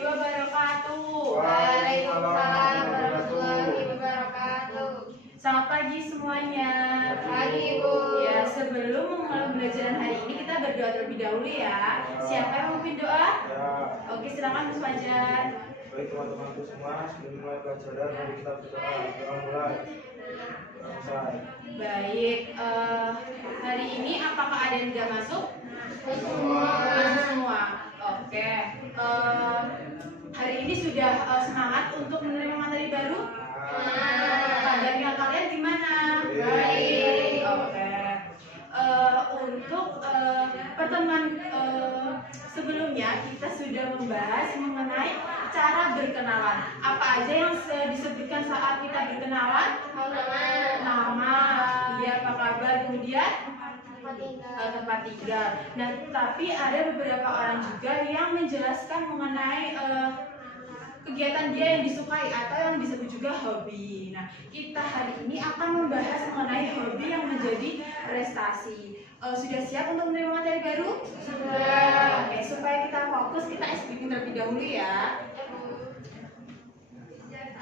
warahmatullahi wabarakatuh. Waalaikumsalam warahmatullahi wabarakatuh. Selamat pagi semuanya. Pagi, Bu. Ya, sebelum memulai pembelajaran hari ini kita berdoa terlebih dahulu ya. Siapa yang mau memimpin doa? Ya. Oke, silakan Mas Fajar. Baik teman-temanku semua, sebelum mulai pelajaran mari kita berdoa. Doa mulai. Selesai. Baik, hari ini apakah ada yang tidak masuk? Semua. Masuk semua. Oke. Hari ini sudah semangat untuk menerima materi baru? Kabarnya kalian gimana? Baik. Oke. Untuk pertemuan sebelumnya kita sudah membahas mengenai cara berkenalan. Apa aja yang disebutkan saat kita berkenalan? Nama, ya, apa kabar, kemudian tempat tinggal. Nah, tapi ada beberapa orang juga yang menjelaskan mengenai kegiatan dia yang disukai atau yang disebut juga hobi. Nah, kita hari ini akan membahas mengenai hobi yang menjadi prestasi. Sudah siap untuk menerima materi baru? Sudah. Oke, supaya kita fokus, kita SBK terlebih dahulu ya.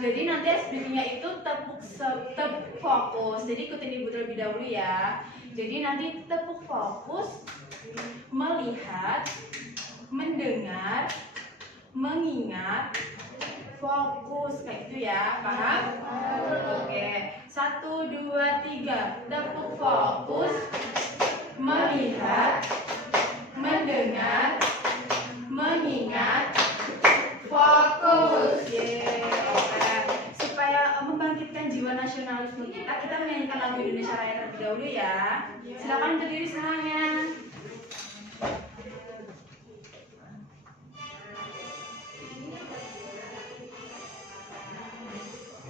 Jadi nanti SBK-nya itu tepuk fokus. Jadi ikutin ibu terlebih dahulu ya. Jadi nanti tepuk fokus, melihat, mendengar, mengingat, fokus, kayak gitu ya, paham? Oke, 1, 2, 3, tepuk fokus, melihat, mendengar, mengingat, fokus. Oke. Supaya membangkitkan jiwa nasionalisme kita menyanyikan lagu Indonesia Raya terlebih dahulu ya. Silakan berdiri semuanya.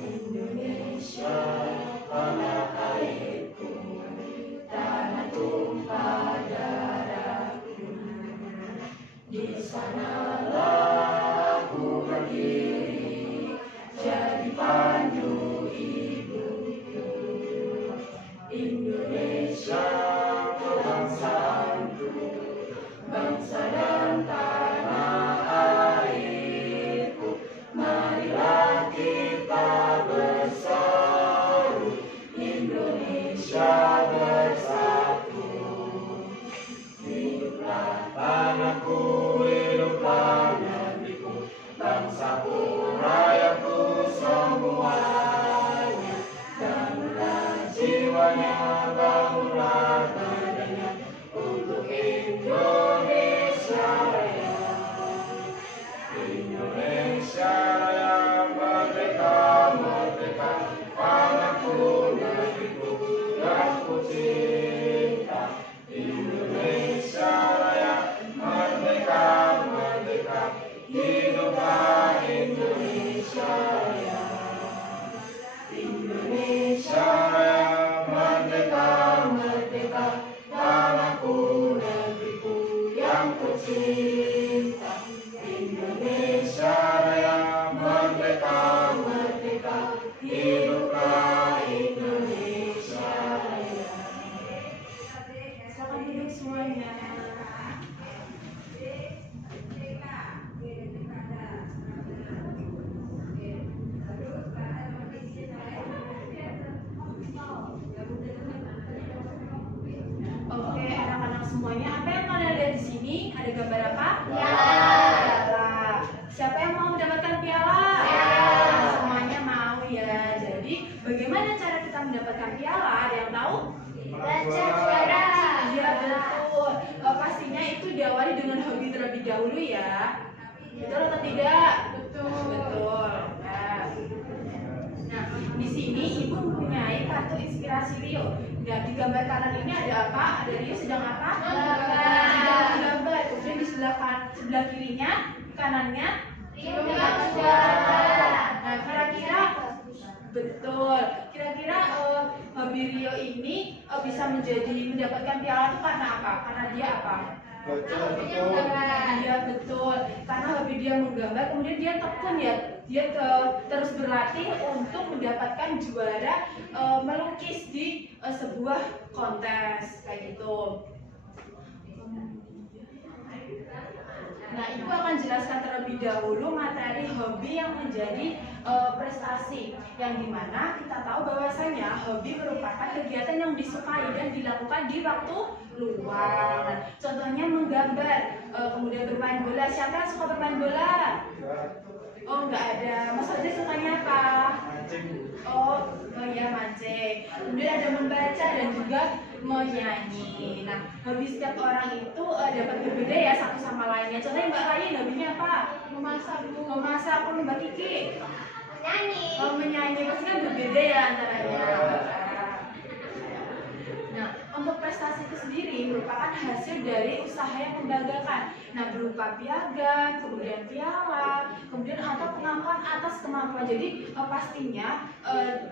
Indonesia, tanah airku, tanah tumpah darahku. Di sanalah aku berdiri, jadi pandu ibuku. Indonesia, kebangsaanku, bangsa dan tanah airku. Marilah kita bersatu, Indonesia bersatu. Hiduplah tanahku, hiduplah negeriku, bangsaku, rakyatku semuanya. Bangunlah jiwanya, bangunlah badannya untuk Indonesia Raya. Indonesia Raya, merdeka, merdeka, tanahku, negeriku yang ku cinta. Indonesia Raya, merdeka, merdeka, hiduplah Indonesia Raya. Indonesia Raya, merdeka, merdeka, tanahku, negeriku yang ku cinta. Indonesia Raya, merdeka, merdeka, hiduplah Indonesia Raya. Selamat duduk semuanya. Oke, anak-anak semuanya, apa yang kalian lihat di sini? Ada gambar apa? Piala. Siapa yang mau mendapatkan piala? Semuanya mau ya. Jadi, bagaimana cara kita mendapatkan piala? Ada yang tahu? Baca juara. Iya, betul. Pastinya itu diawali dengan hobi terlebih dahulu ya. Betul atau tidak? Betul. Nah, di sini ibu mempunyai kartu inspirasi Rio. Nah, di gambar kanan ini ada apa? Ada Rio sedang apa? Sedang menggambar. Kemudian di sebelah kirinya, kanannya Rio juara. Nah, kira-kira betul. Kira-kira hobi Rio ini bisa mendapatkan piala itu karena apa? Karena dia apa? Betul. Iya, betul. Karena hobi dia menggambar, kemudian dia tekun ya. Dia terus berlatih untuk mendapatkan juara melukis di sebuah kontes kayak gitu. Nah, Ibu akan jelaskan terlebih dahulu materi hobi yang menjadi prestasi, yang dimana kita tahu bahwasanya hobi merupakan kegiatan yang disukai dan dilakukan di waktu luang. Nah, contohnya menggambar, kemudian bermain bola. Siapa yang suka bermain bola? Oh, nggak ada. Mas Fajar sukanya apa? Mancing. Oh ya, mancing. Kemudian ada membaca dan juga menyanyi. Nah, hobi setiap orang itu dapat berbeda ya satu sama lainnya. Contohnya Mbak Rayin, hobinya apa? Memasak, Bu. Memasak. Kalau Mbak Kiki? Menyanyi. Oh, menyanyi. Pasti kan berbeda ya antaranya. Nah, untuk prestasi itu sendiri merupakan hasil dari usaha yang membanggakan. Nah, berupa piagam, kemudian piala, kemudian atau pengakuan atas kemampuan. Jadi pastinya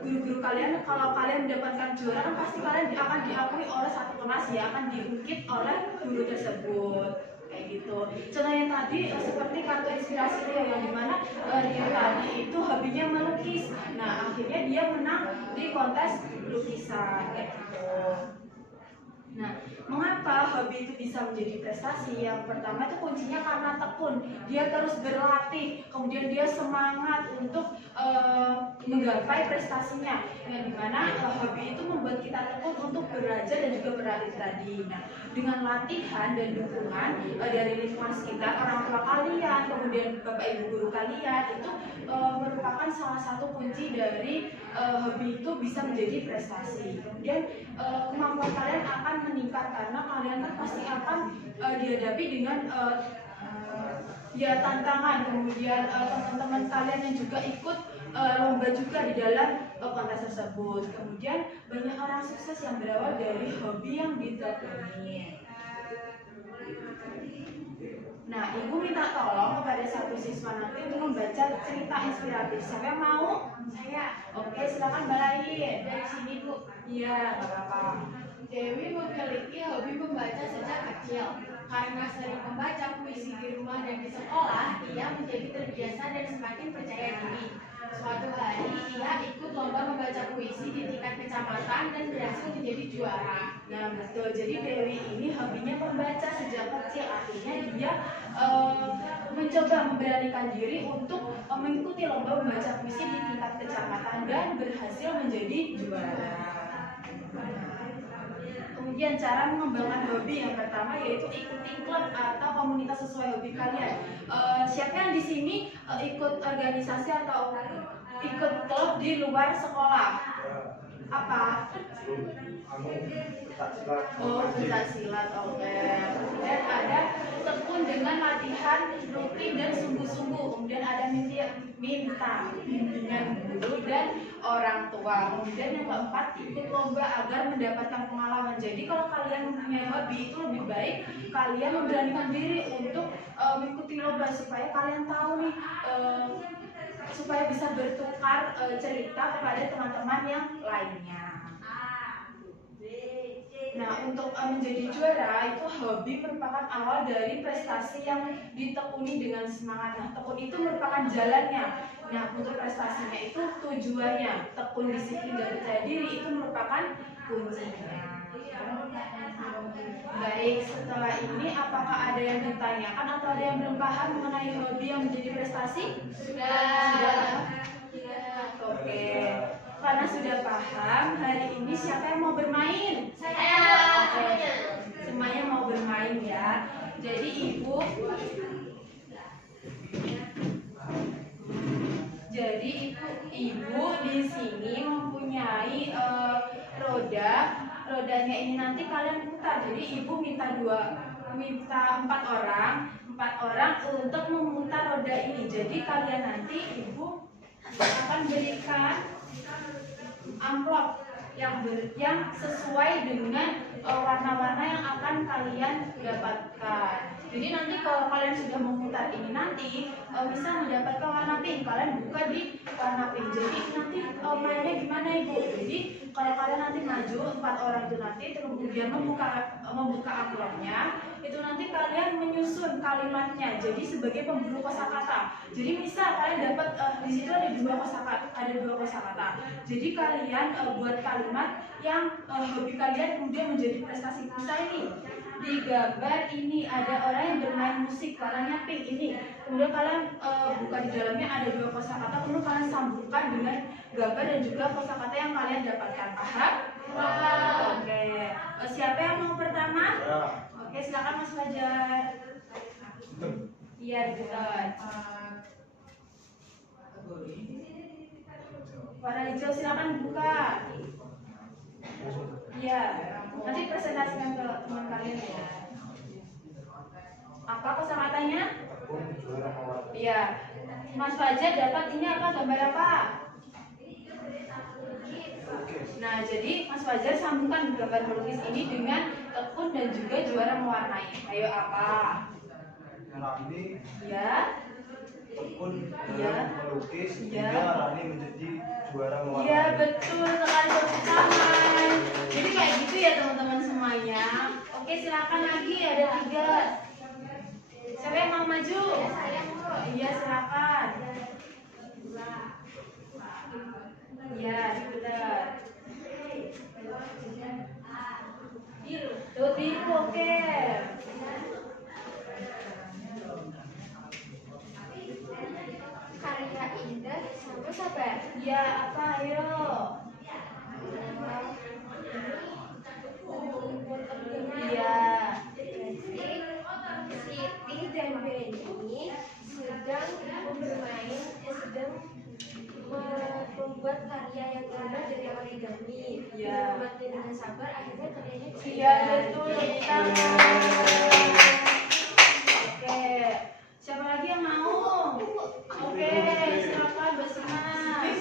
guru-guru kalian kalau kalian mendapatkan juara kan pasti kalian akan diakui oleh satu kelas ya, akan diungkit oleh guru tersebut. Kayak gitu. Contoh yang tadi seperti kartu inspirasi Rio yang dimana Rio tadi itu hobinya melukis. Nah, akhirnya dia menang di kontes lukisan kayak gitu. Nah, mengapa hobi itu bisa menjadi prestasi? Yang pertama itu kuncinya karena tekun. Dia terus berlatih, kemudian dia semangat untuk menggapai prestasinya. Yang dimana hobi itu membuat kita tekun untuk belajar dan juga berlatih tadi. Nah, dengan latihan dan dukungan dari lingkungan sekitar, orang tua kalian, kemudian bapak ibu guru kalian itu merupakan salah satu kunci dari hobi itu bisa menjadi prestasi. Kemudian kemampuan kalian akan meningkat karena kalian kan pasti akan dihadapi dengan ya tantangan. Kemudian teman-teman kalian yang juga ikut lomba juga di dalam kontes tersebut. Kemudian banyak orang sukses yang berawal dari hobi yang ditekuni. Nah, Ibu minta tolong kepada satu siswa nanti untuk membaca cerita inspiratif. Siapa yang mau? Saya. Oke, silakan Mbak Lain. Dari sini, Bu. Iya, nggak apa-apa. Dewi memiliki hobi membaca sejak kecil. Karena sering membaca puisi di rumah dan di sekolah, ia menjadi terbiasa dan semakin percaya diri. Suatu hari, ia ikut lomba membaca puisi di tingkat kecamatan dan berhasil menjadi juara. Nah, betul. Jadi Dewi ini hobinya membaca sejak kecil. Akhirnya dia mencoba memberanikan diri untuk mengikuti lomba membaca puisi di tingkat kecamatan dan berhasil menjadi juara. Kemudian cara mengembangkan hobi yang pertama yaitu ikuti klub atau komunitas sesuai hobi kalian. Siapa yang di sini ikut organisasi atau ikut klub di luar sekolah? Apa? Pencak silat. Oh, pencak silat, oke. Kemudian ada tekun dengan latihan rutin dan sungguh-sungguh. Kemudian ada minta bimbingan guru dan orang tua. Kemudian yang keempat, ikut lomba agar mendapatkan pengalaman. Jadi kalau kalian mempunyai hobi itu lebih baik kalian memberanikan diri untuk mengikuti lomba supaya kalian tahu nih supaya bisa bertukar cerita kepada teman-teman yang lainnya. Nah, untuk menjadi juara itu hobi merupakan awal dari prestasi yang ditekuni dengan semangat. Nah, tekun itu merupakan jalannya. Nah, untuk prestasinya itu tujuannya. Tekun, disiplin, dan percaya diri itu merupakan kuncinya. Baik, setelah ini apakah ada yang ditanyakan atau ada yang belum paham mengenai hobi yang menjadi prestasi? Sudah. Oke. Karena sudah paham, hari ini siapa yang mau bermain? Saya. Oke. Semuanya mau bermain ya. Jadi ibu di sini mempunyai rodanya ini nanti kalian putar. Jadi ibu minta empat orang untuk memutar roda ini. Jadi kalian nanti ibu akan berikan amplop yang sesuai dengan warna-warna yang akan kalian dapatkan. Jadi nanti kalau kalian sudah memutar ini nanti bisa mendapatkan warna pink, kalian buka di warna pink. Jadi nanti mainnya gimana ibu? Jadi kalau kalian nanti maju 4 orang itu nanti kemudian membuka amplopnya, itu nanti kalian menyusun kalimatnya. Jadi sebagai pemburu kosakata. Jadi misal kalian dapat di situ ada dua kosakata. Jadi kalian buat kalimat yang hobi kalian kemudian menjadi prestasi. Misal ini di gambar ini ada orang yang bermain musik, warnanya pink ini. Kemudian kalian buka di dalamnya ada dua kosakata, kemudian kalian sambungkan dengan gambar dan juga kosakata yang kalian dapatkan. Paham? Oke. Siapa yang mau pertama? Ya. Oke, silakan Mas Fajar. Iya, debutan. Warna hijau silakan buka. Iya, nanti presentasikan ke teman kalian ya. Apa kosakatanya? Tekun juara mewarnai. Iya. Mas Fajar dapat ini apa? Gambar apa? Nah, jadi Mas Fajar sambungkan gambar melukis ini dengan tekun dan juga juara mewarnai. Ayo apa? Rani Ya. tekun Iya. dalam melukis Iya. hingga Rani menjadi juara mewarnai. Iya, betul sekali, tepuk tangan. Jadi kayak gitu ya teman-teman semuanya. Oke, silakan lagi, ada 3. Siapa yang mau maju? Iya, silakan. Iya, cepetan. Tuh biru, oke. Karya indah sama sabar. Iya, apa? Ayo. Iya. Siti dan Benny sedang membuat karya yang indah dari origami. Iya. Membuatnya dengan sabar, akhirnya karyanya jadi Iya, indah. betul. Tepuk tangan. Oke. Siapa lagi yang mau? Oke, silakan Basimas.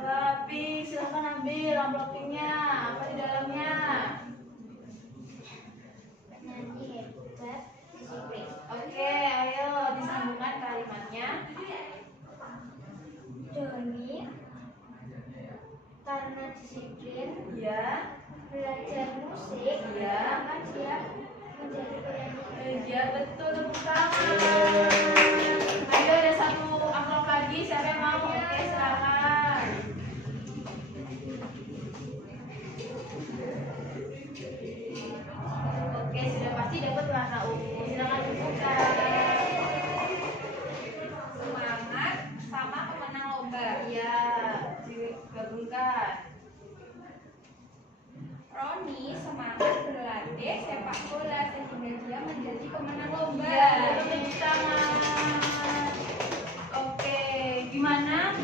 Rapi, silakan ambil amplopnya. Apa di dalamnya? Nyanyi hebat, disiplin. Oke, ayo disambungkan kalimatnya. Doni karena disiplin Ya. belajar musik Iya. maka dia menjadi penyanyi. Ya betul, tepuk tangan. Ayo ada 1 amplop lagi, siapa yang mau? Oke, silakan. Oke, sudah pasti dapat warna ungu. Silakan dibuka. Semangat sama pemenang lomba. Iya, digabungkan. Roni semangat berlatih sepak bola sehingga dia menjadi pemenang lomba. Iya, tepuk tangan. Oke, gimana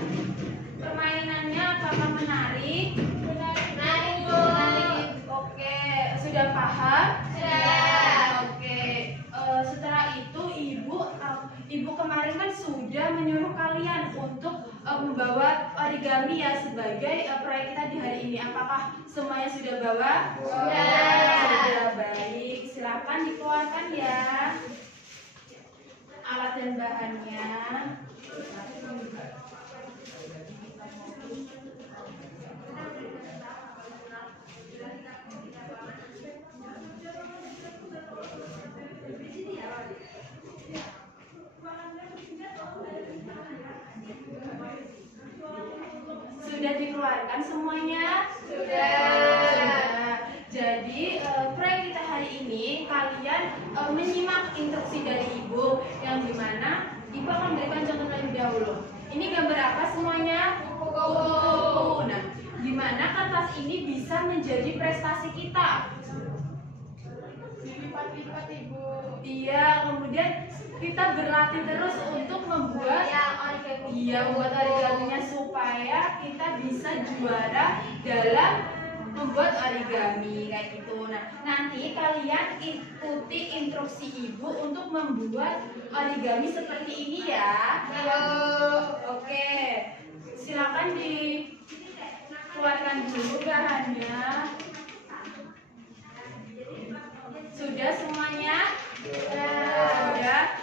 permainannya? Apakah menarik? Menarik. Oke, sudah paham? Sudah. Oke, setelah itu ibu kemarin kan sudah menyuruh kalian untuk membawa origami ya sebagai proyek kita di hari ini. Apakah semuanya sudah bawa? Sudah, baik. Silakan dikeluarkan ya alat dan bahannya. Sudah dikeluarkan semuanya? Sudah. Jadi proyek kita hari ini kalian menyimak instruksi dari ibu yang dimana ibu akan berikan contoh terlebih dahulu. Ini gambar apa semuanya? Kupu-kupu. Nah, gimana kertas ini bisa menjadi prestasi kita? Dilipat-lipat ibu. Iya, kemudian kita berlatih terus untuk membuat Origami. Iya, membuat origaminya supaya kita bisa juara dalam membuat origami kayak gitu. Nah, nanti kalian ikuti instruksi ibu untuk membuat origami seperti ini ya. Oke, silakan dikeluarkan dulu bahannya. Sudah semuanya? Sudah.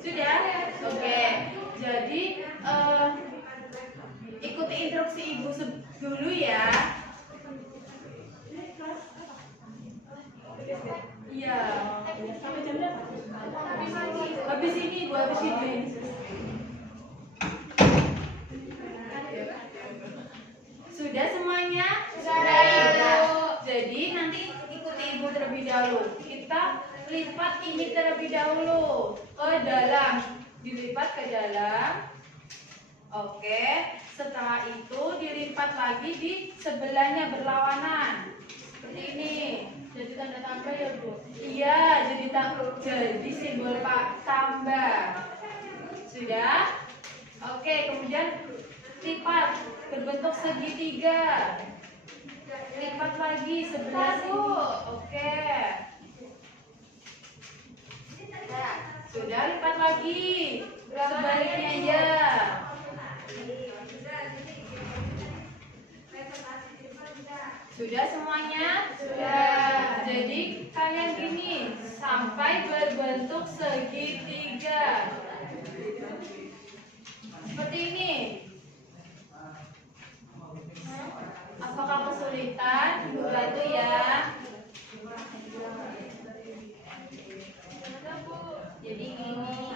Sudah? Oke. Jadi ikuti instruksi ibu dulu ya. Iya. Sampai jam berapa? Habis ini ibu, habis ini. lipat ini terlebih dahulu ke dalam, dilipat ke dalam. Oke, setelah itu dilipat lagi di sebelahnya berlawanan. Seperti ini. Jadi tanda tambah ya Bu? Iya, jadi simbol tambah. Sudah? Oke, kemudian lipat berbentuk segitiga. Lipat lagi sebelah sini. Oke. Sudah, lipat lagi. Sebaliknya ya. Sudah semuanya? Sudah. Jadi kalian gini sampai berbentuk segitiga. Seperti ini. Apakah kesulitan? Bantu ya. Jadi gini.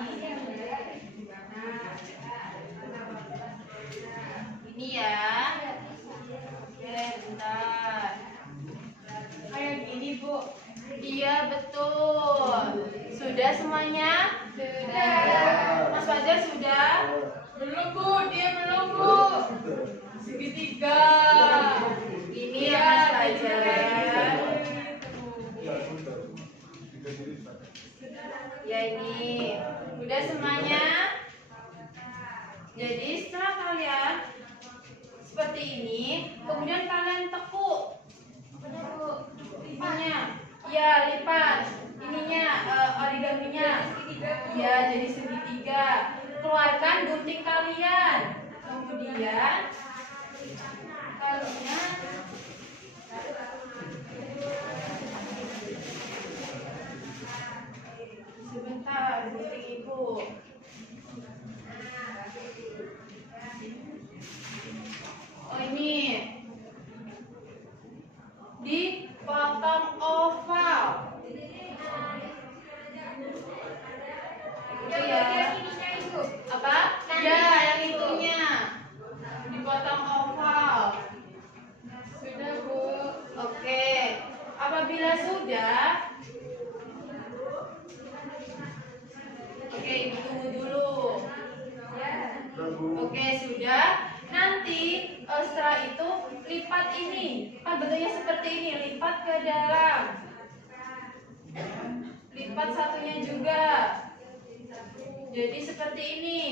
Ini ya. Oke, bentar. Kayak gini Bu? Iya, betul. Sudah semuanya? Sudah. Mas Fajar sudah? Belum Bu, dia belum Bu. Segitiga. Ini ya Mas Fajar. Ya ini. Udah semuanya? Jadi setelah kalian seperti ini, kemudian kalian tekuk ininya. Ya, lipat ininya, origaminya. Ya, jadi segitiga. Keluarkan gunting kalian. Kemudian kalian sebentar, gunting ibu. Oh ini dipotong oval. Itu ya. Apa? Ya, yang itunya. Dipotong oval. Sudah Bu. Oke. Apabila sudah, oke, ibu tunggu dulu. Oke, sudah. Nanti setelah itu lipat ini. Kan bentuknya seperti ini, lipat ke dalam. Lipat satunya juga. Jadi seperti ini.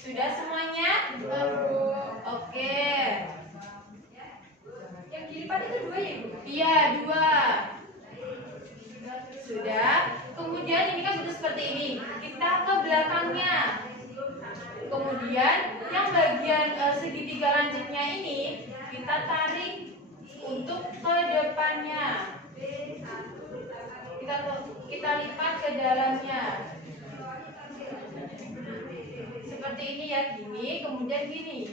Sudah semuanya? Oke. Yang dilipat itu 2 ya Bu? Iya, 2. Sudah. Kemudian ini kan bentuk seperti ini. Kita ke belakangnya. Kemudian yang bagian segitiga lancipnya ini kita tarik untuk ke depannya. Kita lipat ke dalamnya. Seperti ini ya, gini, kemudian gini.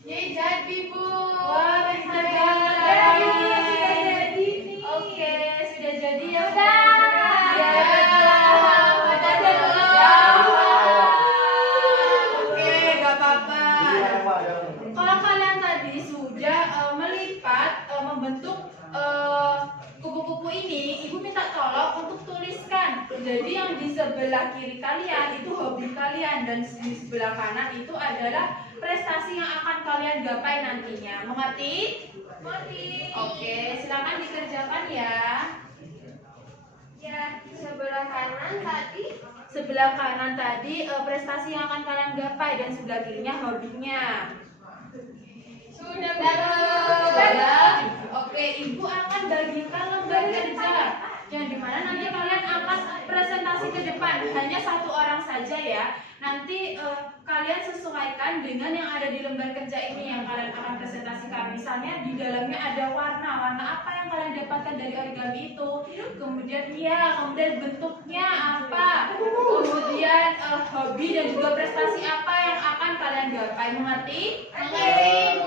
Ye, jadi Bu. Wah, sudah jadi. jadi. Oke, sudah jadi ya. Sudah. Ya, betul. Oke, gak apa-apa. Kalau kalian tadi sudah melipat, membentuk kupu-kupu ini, ibu minta tolong untuk tuliskan. Jadi yang di sebelah kiri kalian itu hobi kalian, dan di sebelah kanan itu adalah prestasi yang akan kalian gapai nantinya. Mengerti? Mengerti. Oke, silakan dikerjakan ya. Ya, sebelah kanan tadi. Sebelah kanan tadi prestasi yang akan kalian gapai, dan sebelah kirinya hobinya. Sudah Bu. Sudah. Oke, ibu akan bagikan lembar kerja yang dimana nanti kalian akan presentasi ke depan. Hanya 1 orang saja ya. Nanti kalian sesuaikan dengan yang ada di lembar kerja ini yang kalian akan presentasikan. Misalnya di dalamnya ada warna apa yang kalian dapatkan dari origami itu. Kemudian kemudian bentuknya apa. Kemudian hobi dan juga prestasi apa yang akan kalian gapai. Mengerti? Mengerti, Bu.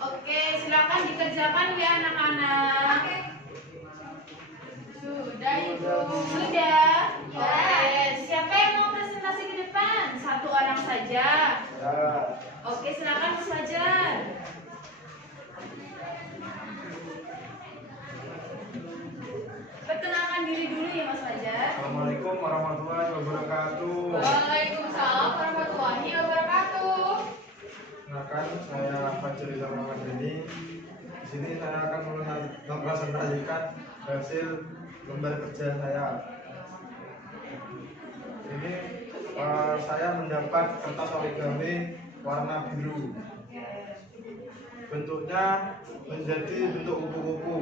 Oke, silakan dikerjakan ya anak-anak. Sudah Ibu. Sudah? Oke, siapa yang mau presentasi ke depan? 1 orang saja. Ya. Oke, silakan Mas Fajar. Perkenalkan diri dulu ya Mas Fajar. Assalamualaikum warahmatullahi wabarakatuh. Waalaikumsalam warahmatullahi wabarakatuh. Kenalkan, saya Fajar Rizal Ramadhani. Di sini saya akan mempresentasikan hasil lembar kerja saya. Ini saya mendapat kertas origami warna biru. Bentuknya menjadi bentuk kupu-kupu.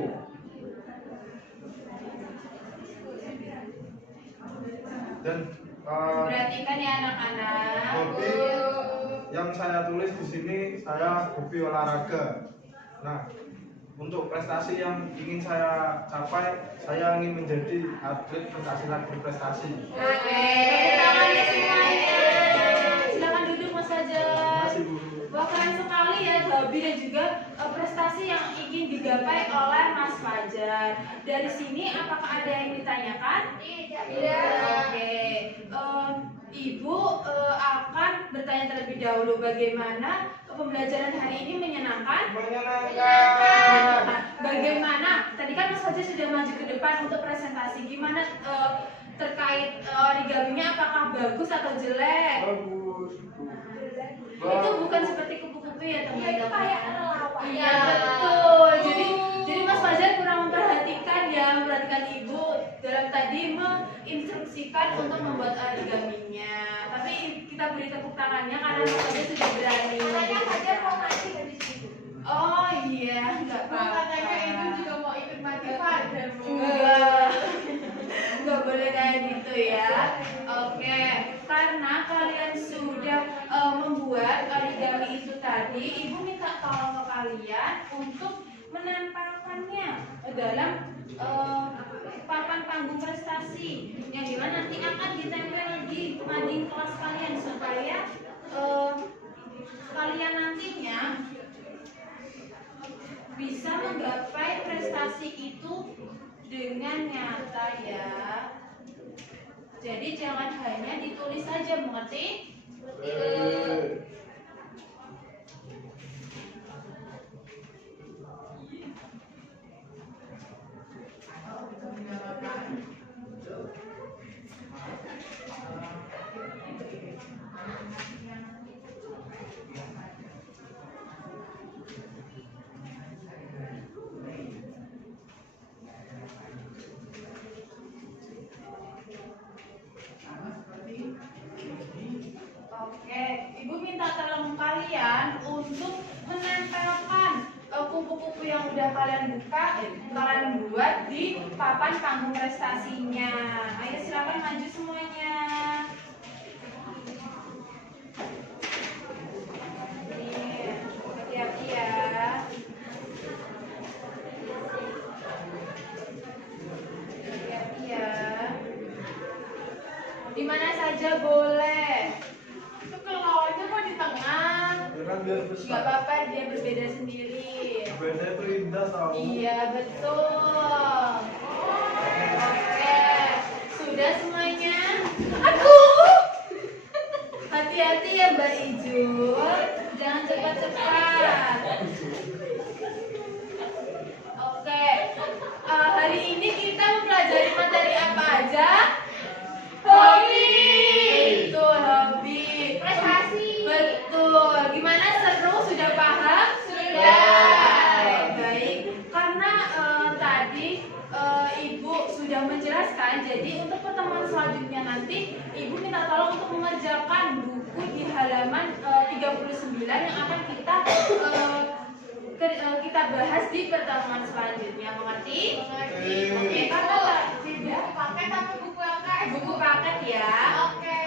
Dan Berarti kan ya anak-anak. hobi yang saya tulis di sini, saya hobi olahraga. Nah, untuk prestasi yang ingin saya capai, saya ingin menjadi atlet pencaksilat berprestasi. Oke, tangan ya semuanya. Silakan duduk Mas Fajar. Masih Bu. Wah, keren sekali ya hobi dan juga prestasi yang ingin digapai oleh Mas Fajar. Dari sini apakah ada yang ditanyakan? Oke, Ibu akan bertanya terlebih dahulu bagaimana pembelajaran hari ini menyenangkan? Bagaimana? Tadi kan Mas Fajar sudah maju ke depan untuk presentasi. Gimana terkait origaminya? Apakah bagus atau jelek? Bagus. Itu bukan seperti kupu-kupu ya teman-teman. Itu kayak relawan. Iya betul. Jadi Mas Fajar kurang memperhatikan Ibu dalam tadi menginstruksikan untuk membuat origaminya. Tapi kita beri tepuk tangannya karena Mas Fajar sudah berani. Katanya Fajar mau mati dari situ. Oh iya, nggak apa-apa. Katanya ibu juga mau ikut mati Fajar, Bu. Nggak boleh kayak gitu ya. Oke, karena kalian sudah membuat origami itu tadi, Ibu minta tolong ke kalian untuk menempelkannya dalam papan panggung prestasi yang dimana nanti akan ditempel di mading kelas kalian supaya kalian nantinya bisa menggapai prestasi itu dengan nyata ya. Jadi jangan hanya ditulis saja, mengerti? Oke, Ibu minta tolong kalian untuk menempelkan kupu-kupu yang udah kalian buat di papan panggung prestasinya. Ayo silakan maju semuanya. Nih, hati-hati ya. Hati-hati ya. Di mana saja boleh. Itu kelawanya kok di tengah? Kan biar Gak besar. apa-apa, dia berbeda sendiri. Beda itu indah tahu. Iya betul. Oke, sudah semuanya. Aduh, hati-hati ya Mbak Ijul, jangan cepat-cepat. Oke, hari ini kita mempelajari materi apa aja? Hobi. Betul, hobi. Prestasi. Betul. Gimana, seru? Sudah paham? Sudah. Baik. Karena tadi Ibu sudah menjelaskan, jadi untuk pertemuan selanjutnya nanti Ibu minta tolong untuk mengerjakan buku di halaman 39 yang akan kita bahas di pertemuan selanjutnya. Mengerti? Oke, karena tidak Paket apa buku LKS? buku paket ya. Oke.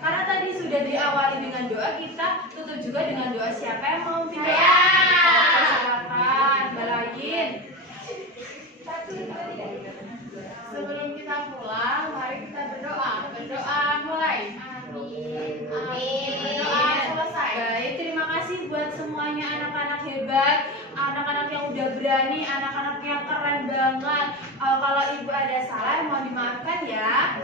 Karena tadi sudah diawali dengan doa, kita tutup juga dengan doa. Siapa yang mau pimpin? Saya. Oke, silakan. Mbak Lain. Sebelum kita pulang, mari kita berdoa. Berdoa mulai. Amin. Berdoa selesai. Baik, terima kasih buat semuanya anak-anak hebat, anak-anak yang udah berani, anak-anak yang keren banget. Kalau Ibu ada salah, mohon dimaafkan ya.